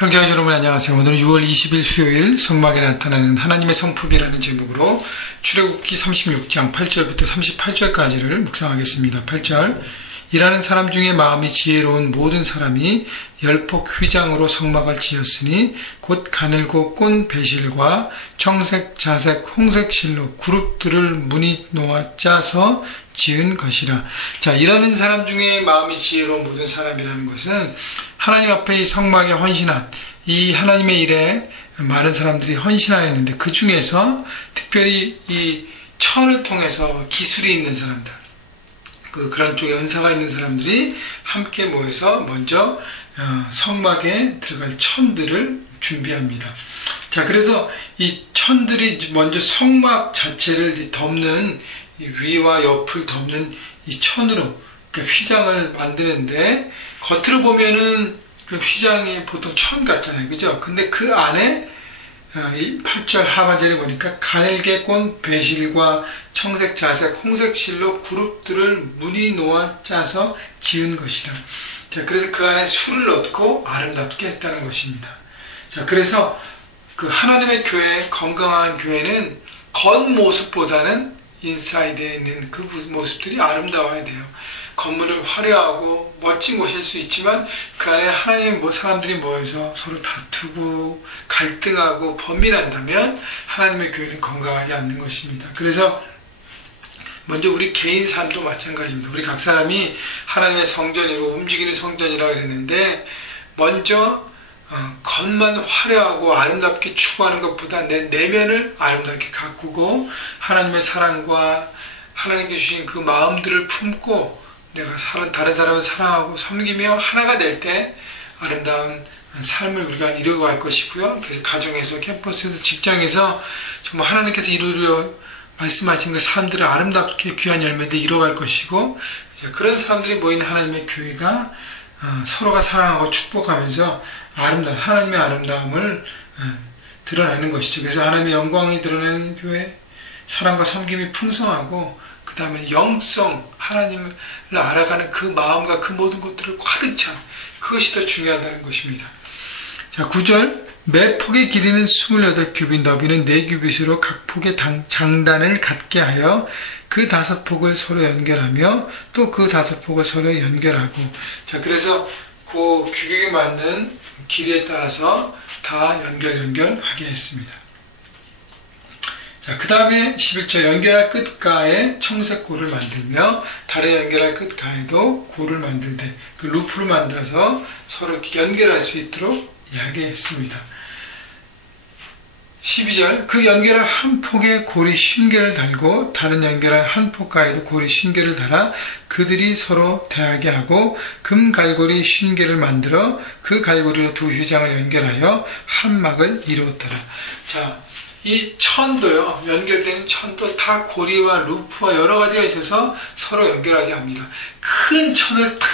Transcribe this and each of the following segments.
형제자 여러분 안녕하세요. 오늘은 6월 20일 수요일 성막에 나타나는 하나님의 성품이라는 제목으로 출애굽기 36장 8절부터 38절까지를 묵상하겠습니다. 8절 일하는 사람 중에 마음이 지혜로운 모든 사람이 열폭 휘장으로 성막을 지었으니 곧 가늘고 꼰 배실과 청색, 자색, 홍색 실로 그룹들을 무늬 놓아 짜서 지은 것이라. 자, 일하는 사람 중에 마음이 지혜로운 모든 사람이라는 것은 하나님 앞에 이 성막에 헌신한 이 하나님의 일에 많은 사람들이 헌신하였는데 그 중에서 특별히 이 천을 통해서 기술이 있는 사람들, 그런 쪽에 은사가 있는 사람들이 함께 모여서 먼저 성막에 들어갈 천들을 준비합니다. 자, 그래서 이 천들이 먼저 성막 자체를 덮는 위와 옆을 덮는 이 천으로 그러니까 휘장을 만드는데 겉으로 보면은 그 휘장이 보통 천 같잖아요, 그죠? 근데 그 안에 이 8절 하반절에 보니까 가늘게 꼰 배실과 청색, 자색, 홍색 실로 그룹들을 무늬 놓아 짜서 지은 것이라. 자, 그래서 그 안에 술을 넣고 아름답게 했다는 것입니다. 자, 그래서 그 하나님의 교회, 건강한 교회는 겉모습보다는 인사이드에 있는 그 모습들이 아름다워야 돼요. 건물을 화려하고 멋진 곳일 수 있지만 그 안에 하나님의 사람들이 모여서 서로 다투고 갈등하고 범민한다면 하나님의 교회는 건강하지 않는 것입니다. 그래서 먼저 우리 개인 삶도 마찬가지입니다. 우리 각 사람이 하나님의 성전이고 움직이는 성전이라고 그랬는데 먼저 겉만 화려하고 아름답게 추구하는 것보다 내 내면을 아름답게 가꾸고 하나님의 사랑과 하나님께 주신 그 마음들을 품고 내가 다른 사람을 사랑하고 섬기며 하나가 될 때 아름다운 삶을 우리가 이루어갈 것이고요. 그래서 가정에서, 캠퍼스에서, 직장에서 정말 하나님께서 이루려 말씀하신 그 사람들을 아름답게 귀한 열매들 이루어갈 것이고 그런 사람들이 모인 하나님의 교회가 서로가 사랑하고 축복하면서 하나님의 아름다움을 드러내는 것이죠. 그래서 하나님의 영광이 드러내는 교회, 사랑과 섬김이 풍성하고 그 다음에 영성, 하나님을 알아가는 그 마음과 그 모든 것들을 가득 찬 그것이 더 중요하다는 것입니다. 자, 9절 매 폭의 길이는 28규빗, 너비는 4규빗으로 각 폭의 장단을 갖게 하여 그 5폭을 서로 연결하며 또 그 5폭을 서로 연결하고. 자, 그래서 그 규격에 맞는 길이에 따라서 다 연결하게 했습니다. 자, 그 다음에 11절 연결할 끝가에 청색 고를 만들며 달에 연결할 끝가에도 고를 만들되 그 루프를 만들어서 서로 연결할 수 있도록 하게 했습니다. 12절 그 연결할 한 폭에 고리 50개를 달고 다른 연결할 한 폭가에도 고리 50개를 달아 그들이 서로 대하게 하고 금 갈고리 50개를 만들어 그 갈고리로 두 휘장을 연결하여 한 막을 이루었더라. 자, 이 천도요, 연결되는 천도 다 고리와 루프와 여러 가지가 있어서 서로 연결하게 합니다. 큰 천을 탁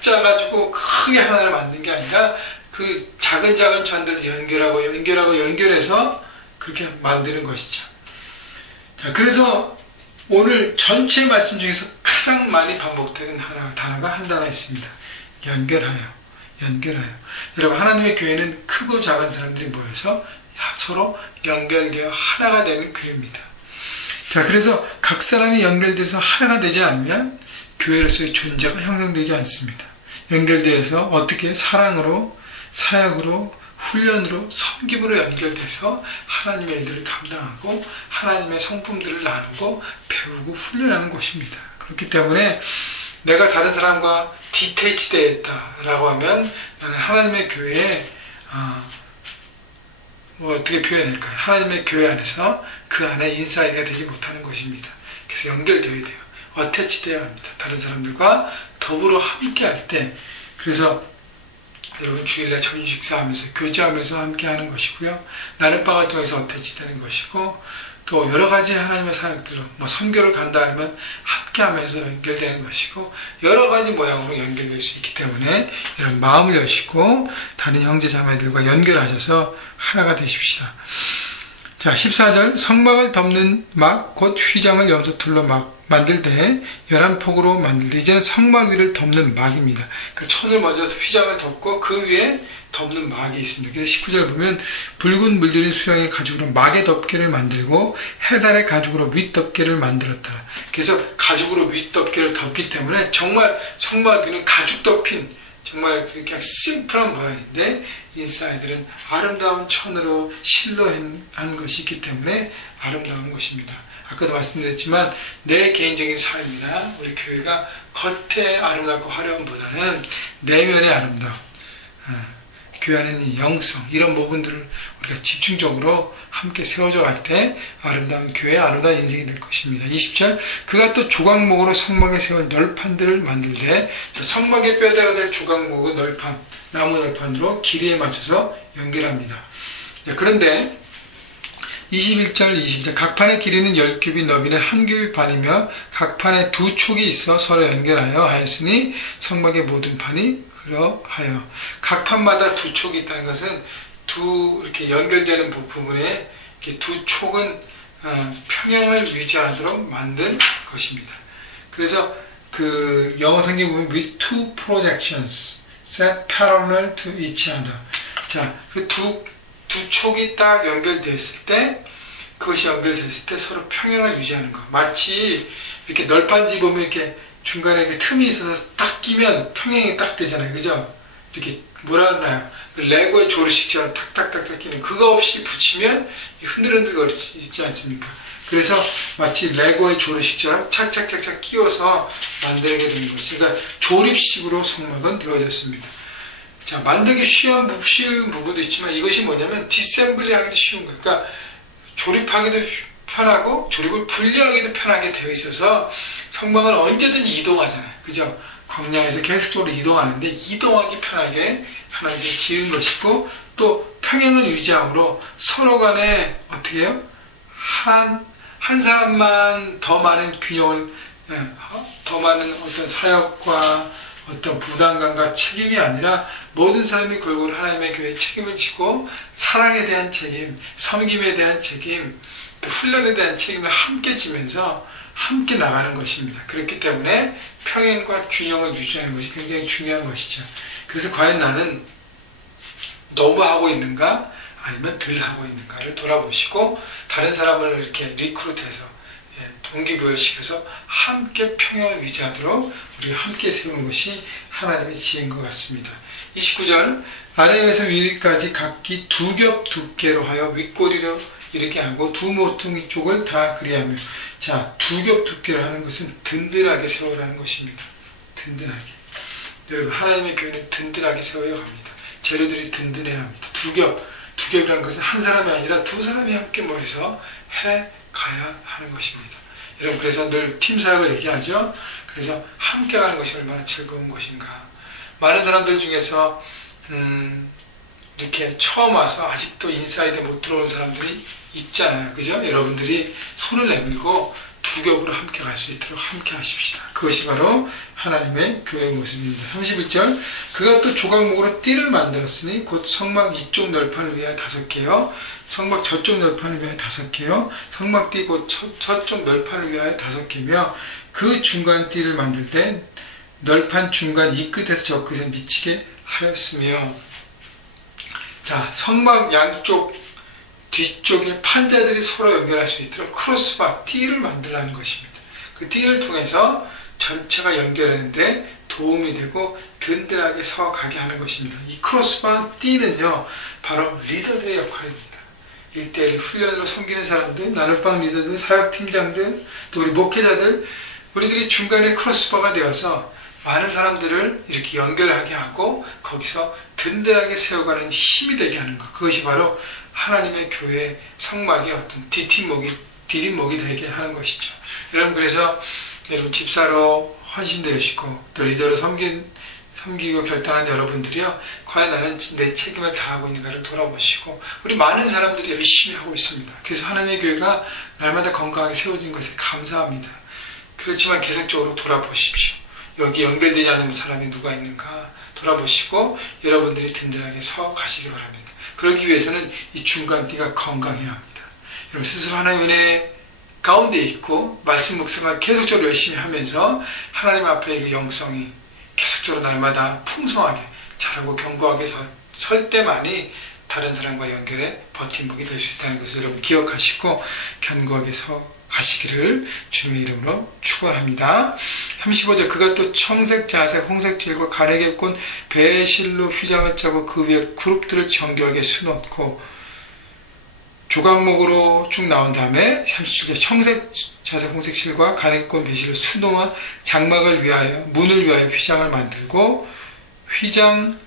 짜가지고 크게 하나를 만든 게 아니라 그 작은 천들을 연결해서 그렇게 만드는 것이죠. 자, 그래서 오늘 전체 말씀 중에서 가장 많이 반복되는 단어가 한 단어 있습니다. 연결하여. 여러분, 하나님의 교회는 크고 작은 사람들이 모여서 서로 연결되어 하나가 되는 교회입니다. 자, 그래서 각 사람이 연결돼서 하나가 되지 않으면 교회로서의 존재가 형성되지 않습니다. 연결돼서 어떻게 사랑으로, 사역으로, 훈련으로, 섬김으로 연결돼서 하나님의 일들을 감당하고 하나님의 성품들을 나누고 배우고 훈련하는 것입니다. 그렇기 때문에 내가 다른 사람과 디테이치되어 있다라고 하면 나는 하나님의 교회에 어떻게 표현할까요? 하나님의 교회 안에서 그 안에 인사이드가 되지 못하는 것입니다. 그래서 연결되어야 돼요. 어태치되어야 합니다. 다른 사람들과 더불어 함께 할 때. 그래서 여러분 주일날 저녁 식사하면서 교제하면서 함께 하는 것이고요. 나는 방을 통해서 어태치되는 것이고 또 여러 가지 하나님의 사역들로 선교를 간다 하면 함께 하면서 연결되는 것이고 여러 가지 모양으로 연결될 수 있기 때문에 이런 마음을 여시고 다른 형제 자매들과 연결하셔서 하나가 되십시다. 자, 14절 성막을 덮는 막 곧 휘장을 염소털로 만들 때 11폭으로 만들 때 이제는 성막 위를 덮는 막입니다. 그 천을 먼저 휘장을 덮고 그 위에 덮는 막이 있습니다. 그래서 19절 보면 붉은 물들인 수양의 가죽으로 막의 덮개를 만들고 해달의 가죽으로 윗덮개를 만들었다. 그래서 가죽으로 윗덮개를 덮기 때문에 정말 성막 위는 가죽 덮인 정말 그냥 심플한 모양인데 인사이드는 아름다운 천으로 실로한 것이 있기 때문에 아름다운 것입니다. 아까도 말씀드렸지만 내 개인적인 삶이나 우리 교회가 겉에 아름답고 화려함보다는 내면의 아름다움, 교회 안에는 이 영성, 이런 부분들을 우리가 집중적으로 함께 세워져 갈 때 아름다운 교회, 아름다운 인생이 될 것입니다. 20절, 그가 또 조각목으로 성막에 세울 널판들을 만들되 성막의 뼈대가 될 조각목의 널판, 나무 널판으로 길이에 맞춰서 연결합니다. 그런데 21절, 22절, 각 판의 길이는 10규빗, 너비는 1규빗 반이며 각 판에 2촉이 있어 서로 연결하여 하였으니 성막의 모든 판이 그러하여. 각 판마다 2촉이 있다는 것은 이렇게 연결되는 부분에 이렇게 2촉은 평행을 유지하도록 만든 것입니다. 그래서 그 영어 성경에 보면 with two projections set parallel to each other. 자, 그 두 촉이 딱 연결됐을 때, 그것이 연결됐을 때 서로 평행을 유지하는 것. 마치 이렇게 널판지 보면 이렇게 중간에 이렇게 틈이 있어서 딱 끼면 평행이 딱 되잖아요. 그죠? 이렇게 뭐라 하나요? 그 레고의 조르식처럼 탁탁탁탁 끼는, 그거 없이 붙이면 흔들흔들 거리지 않습니까? 그래서 마치 레고의 조르식처럼 착착착착 끼워서 만들게 되는 것이, 그러니까 조립식으로 성막은 되어졌습니다. 자, 만들기 쉬운 부분도 있지만 이것이 뭐냐면 디셈블리 하기도 쉬운 거예요. 그러니까 조립하기도 편하고 조립을 분리하기도 편하게 되어 있어서 성막은 언제든 이동하잖아요. 그죠? 광야에서 계속적으로 이동하는데 이동하기 편하게 지은 것이고, 또 평행을 유지함으로 서로 간에 어떻게 해요? 한 사람만 더 많은 균형을, 더 많은 어떤 사역과 어떤 부담감과 책임이 아니라 모든 사람이 골고루 하나님의 교회에 책임을 지고 사랑에 대한 책임, 섬김에 대한 책임, 또 훈련에 대한 책임을 함께 지면서 함께 나가는 것입니다. 그렇기 때문에 평행과 균형을 유지하는 것이 굉장히 중요한 것이죠. 그래서 과연 나는 너무 하고 있는가 아니면 덜 하고 있는가를 돌아보시고 다른 사람을 이렇게 리크루트해서 동기부여시켜서 함께 평행을 유지하도록 우리가 함께 세우는 것이 하나님의 지혜인 것 같습니다. 29절, 아래에서 위까지 각기 2겹 두께로 하여 윗꼬리로 이렇게 하고 두 모퉁이 쪽을 다 그리하며. 자, 2겹 두께로 하는 것은 든든하게 세우라는 것입니다. 든든하게. 여러분, 하나님의 교회는 든든하게 세워야 합니다. 재료들이 든든해야 합니다. 2겹이라는 것은 한 사람이 아니라 2사람이 함께 모여서 해 가야 하는 것입니다. 여러분, 그래서 늘 팀 사역을 얘기하죠. 그래서 함께 하는 것이 얼마나 즐거운 것인가. 많은 사람들 중에서 이렇게 처음 와서 아직도 인사이드에 못 들어오는 사람들이 있잖아요. 그죠? 여러분들이 손을 내밀고 2겹으로 함께 갈 수 있도록 함께 하십시다. 그것이 바로 하나님의 교회의 모습입니다. 31절, 그가 또 조각목으로 띠를 만들었으니 곧 성막 이쪽 널판을 위하여 5개요, 성막 저쪽 널판을 위하여 5개요, 성막 띠 곧 저쪽 널판을 위하여 5개며 그 중간 띠를 만들 때 널판 중간 이 끝에서 저 끝에 미치게 하였으며. 자, 성막 양쪽 뒤쪽에 판자들이 서로 연결할 수 있도록 크로스바 띠를 만들라는 것입니다. 그 띠를 통해서 전체가 연결하는데 도움이 되고 든든하게 서가게 하는 것입니다. 이 크로스바 띠는요, 바로 리더들의 역할입니다. 1대1 훈련으로 섬기는 사람들, 나눔방 리더들, 사역팀장들, 또 우리 목회자들, 우리들이 중간에 크로스바가 되어서 많은 사람들을 이렇게 연결하게 하고 거기서 든든하게 세워가는 힘이 되게 하는 것. 그것이 바로 하나님의 교회의 성막의 어떤 디딤목이 되게 하는 것이죠. 여러분, 그래서 여러분 집사로 헌신되시고 또 리더로 섬기고 결단한 여러분들이요, 과연 나는 내 책임을 다하고 있는가를 돌아보시고, 우리 많은 사람들이 열심히 하고 있습니다. 그래서 하나님의 교회가 날마다 건강하게 세워진 것에 감사합니다. 그렇지만 계속적으로 돌아보십시오. 여기 연결되지 않는 사람이 누가 있는가 돌아보시고 여러분들이 든든하게 서 가시기 바랍니다. 그러기 위해서는 이 중간띠가 건강해야 합니다. 여러분 스스로 하나님의 은혜에 가운데 있고 말씀 묵상을 계속적으로 열심히 하면서 하나님 앞에 그 영성이 계속적으로 날마다 풍성하게 자라고 견고하게 설 때만이 다른 사람과 연결해 버팀목이 될 수 있다는 것을 여러분 기억하시고 견고하게 가시기를 주님의 이름으로 축원합니다. 35절 그가 또 청색, 자색, 홍색 질과 가래개 꼰 배실로 휘장을 짜고 그 위에 그룹들을 정교하게 수놓고 조각목으로 쭉 나온 다음에 37절 청색, 자색, 홍색 실과 가래개 꼰 배실로 수놓아 장막을 위하여 문을 위하여 휘장을 만들고 휘장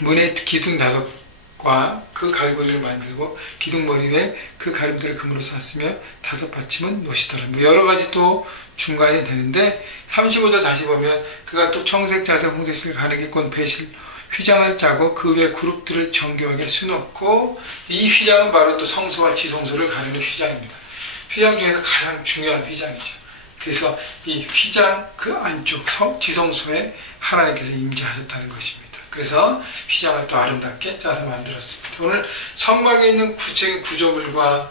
문의 기둥 5과 그 갈고리를 만들고 기둥머리 위에 그 가름들을 금으로 쌌으며 5 받침은 노시더라. 여러 가지 또 중간에 되는데 35절 다시 보면 그가 또 청색, 자색, 홍색실, 가래개 꼰 배실 휘장을 짜고 그 위에 그룹들을 정교하게 수놓고 이 휘장은 바로 또 성소와 지성소를 가르는 휘장입니다. 휘장 중에서 가장 중요한 휘장이죠. 그래서 이 휘장 그 안쪽 지성소에 하나님께서 임재하셨다는 것입니다. 그래서 휘장을 또 아름답게 짜서 만들었습니다. 오늘 성막에 있는 구체적인 구조물과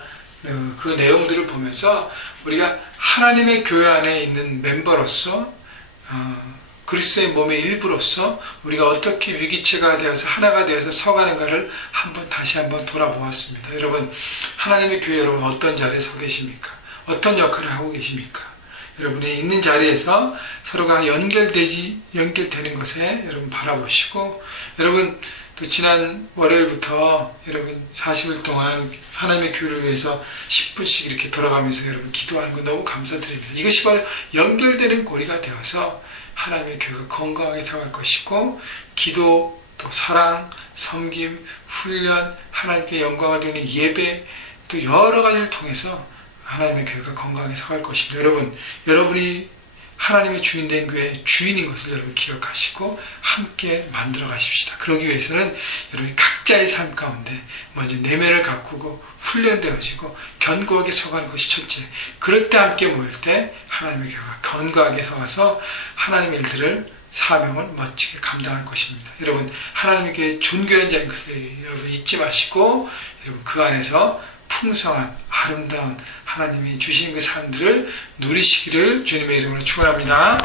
그 내용들을 보면서 우리가 하나님의 교회 안에 있는 멤버로서 그리스도의 몸의 일부로서 우리가 어떻게 위기체가 되어서 하나가 되어서 서가는가를 다시 한번 돌아보았습니다. 여러분 하나님의 교회 여러분 어떤 자리에 서 계십니까? 어떤 역할을 하고 계십니까? 여러분이 있는 자리에서 서로가 연결되는 것에 여러분 바라보시고, 여러분 또 지난 월요일부터 여러분 40일 동안 하나님의 교회를 위해서 10분씩 이렇게 돌아가면서 여러분 기도하는 거 너무 감사드립니다. 이것이 바로 연결되는 고리가 되어서 하나님의 교회가 건강하게 살아갈 것이고, 기도, 또 사랑, 섬김, 훈련, 하나님께 영광을 드리는 예배, 또 여러 가지를 통해서 하나님의 교회가 건강하게 살아갈 것입니다. 여러분이 하나님의 주인된 교회의 주인인 것을 여러분 기억하시고 함께 만들어 가십시다. 그러기 위해서는 여러분이 각자의 삶 가운데 먼저 내면을 가꾸고 훈련되어지고 견고하게 서가는 것이 첫째. 그럴 때 함께 모일 때 하나님의 교회가 건강하게 서가서 하나님의 일들을 사명을 멋지게 감당할 것입니다. 여러분 하나님의 교회의 존귀한 자인 것을 여러분 잊지 마시고 여러분 그 안에서 풍성한 아름다운 하나님이 주신 그 삶들을 누리시기를 주님의 이름으로 축원합니다.